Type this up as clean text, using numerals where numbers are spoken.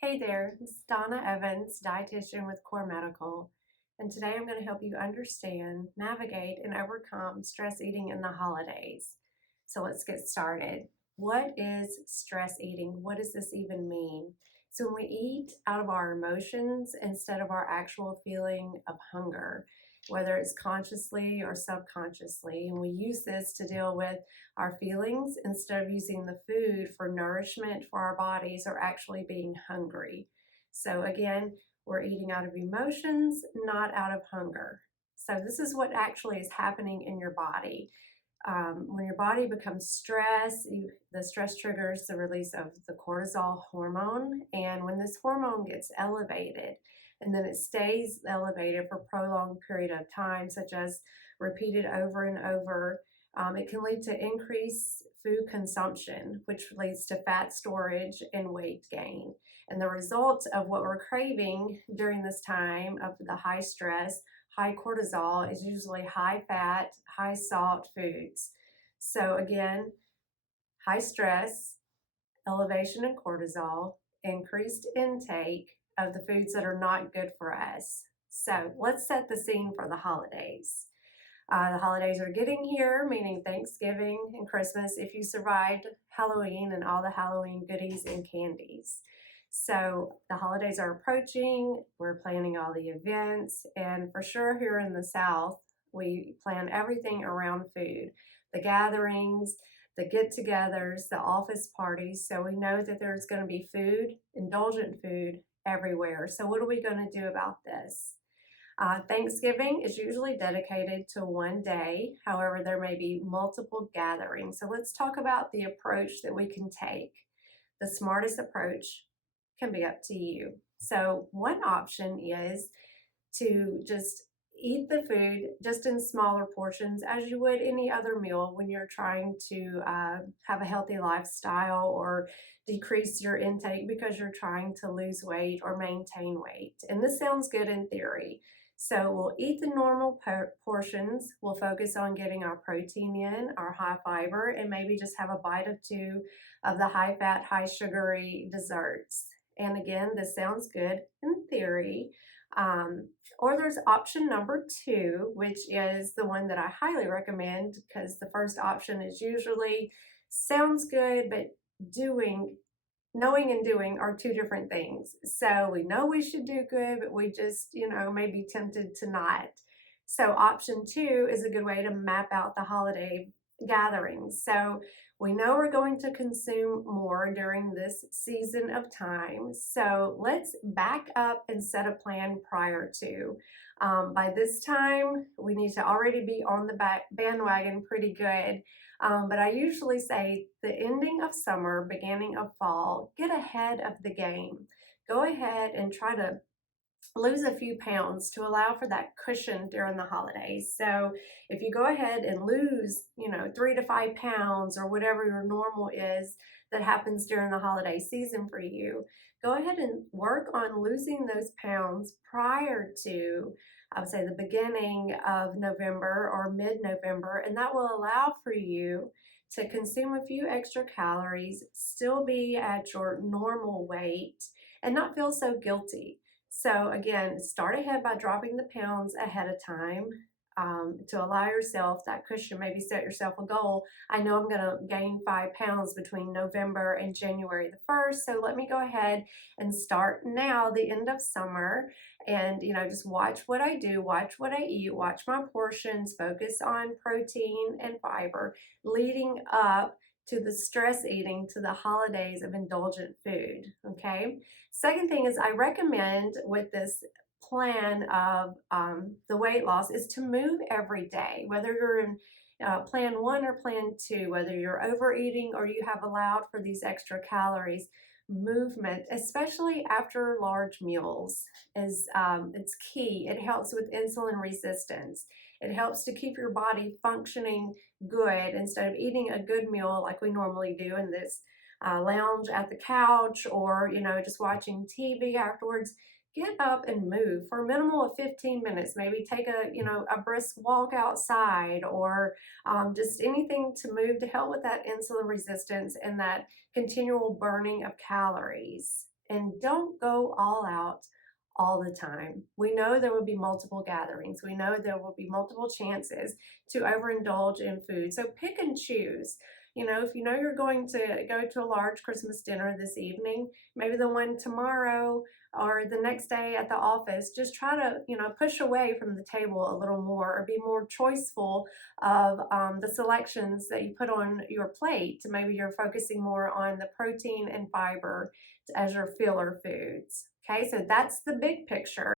Hey there, this is Donna Evans, dietitian with Core Medical, and today I'm going to help you understand, navigate, and overcome stress eating in the holidays. So let's get started. What is stress eating? What does this even mean? So when we eat out of our emotions instead of our actual feeling of hunger, whether it's consciously or subconsciously, and we use this to deal with our feelings instead of using the food for nourishment for our bodies or actually being hungry. So again, we're eating out of emotions, not out of hunger. So this is what actually is happening in your body. When your body becomes stressed, the stress triggers the release of the cortisol hormone. And when this hormone gets elevated, and then it stays elevated for a prolonged period of time, such as repeated over and over, it can lead to increased food consumption, which leads to fat storage and weight gain. And the result of what we're craving during this time of the high stress, high cortisol is usually high fat, high salt foods. So again, high stress, elevation in cortisol, increased intake of the foods that are not good for us. So let's set the scene for the holidays. The holidays are getting here, meaning Thanksgiving and Christmas, if you survived Halloween and all the Halloween goodies and candies. So the holidays are approaching, we're planning all the events, and for sure here in the South, we plan everything around food, the gatherings, the get-togethers, the office parties, so we know that there's going to be food, indulgent food everywhere. So what are we going to do about this? Thanksgiving is usually dedicated to one day. However, there may be multiple gatherings. So let's talk about the approach that we can take. The smartest approach can be up to you. So one option is to just eat the food just in smaller portions as you would any other meal when you're trying to have a healthy lifestyle or decrease your intake because you're trying to lose weight or maintain weight. And this sounds good in theory. So we'll eat the normal portions. We'll focus on getting our protein in, our high fiber, and maybe just have a bite or two of the high fat, high sugary desserts. And again, this sounds good in theory. Or there's option number two, which is the one that I highly recommend because the first option is usually sounds good, but knowing and doing are two different things. So we know we should do good, but we just, may be tempted to not. So option two is a good way to map out the holiday gatherings. So we know we're going to consume more during this season of time. So let's back up and set a plan prior to. By this time, we need to already be on the bandwagon pretty good. But I usually say the ending of summer, beginning of fall, get ahead of the game. Go ahead and try to lose a few pounds to allow for that cushion during the holidays. So if you go ahead and lose, 3 to 5 pounds or whatever your normal is that happens during the holiday season for you, go ahead and work on losing those pounds prior to, I would say, the beginning of November or mid-November, and that will allow for you to consume a few extra calories, still be at your normal weight, and not feel so guilty. So again, start ahead by dropping the pounds ahead of time to allow yourself that cushion. Maybe set yourself a goal. I know I'm going to gain 5 pounds between November and January the 1st. So let me go ahead and start now, the end of summer, and just watch what I do, watch what I eat, watch my portions, focus on protein and fiber leading up to the stress eating, to the holidays of indulgent food, okay? Second thing is I recommend with this plan of the weight loss is to move every day, whether you're in plan one or plan two, whether you're overeating or you have allowed for these extra calories. Movement, especially after large meals, is it's key. It helps with insulin resistance. It helps to keep your body functioning good instead of eating a good meal like we normally do in this lounge at the couch or just watching TV afterwards. Get up and move for a minimal of 15 minutes. Maybe take a brisk walk outside or just anything to move to help with that insulin resistance and that continual burning of calories. and don't go all out all the time. We know there will be multiple gatherings. We know there will be multiple chances to overindulge in food. So pick and choose. You know, if you know you're going to go to a large Christmas dinner this evening, maybe the one tomorrow or the next day at the office, just try to, push away from the table a little more or be more choiceful of the selections that you put on your plate. Maybe you're focusing more on the protein and fiber as your filler foods. Okay, so that's the big picture.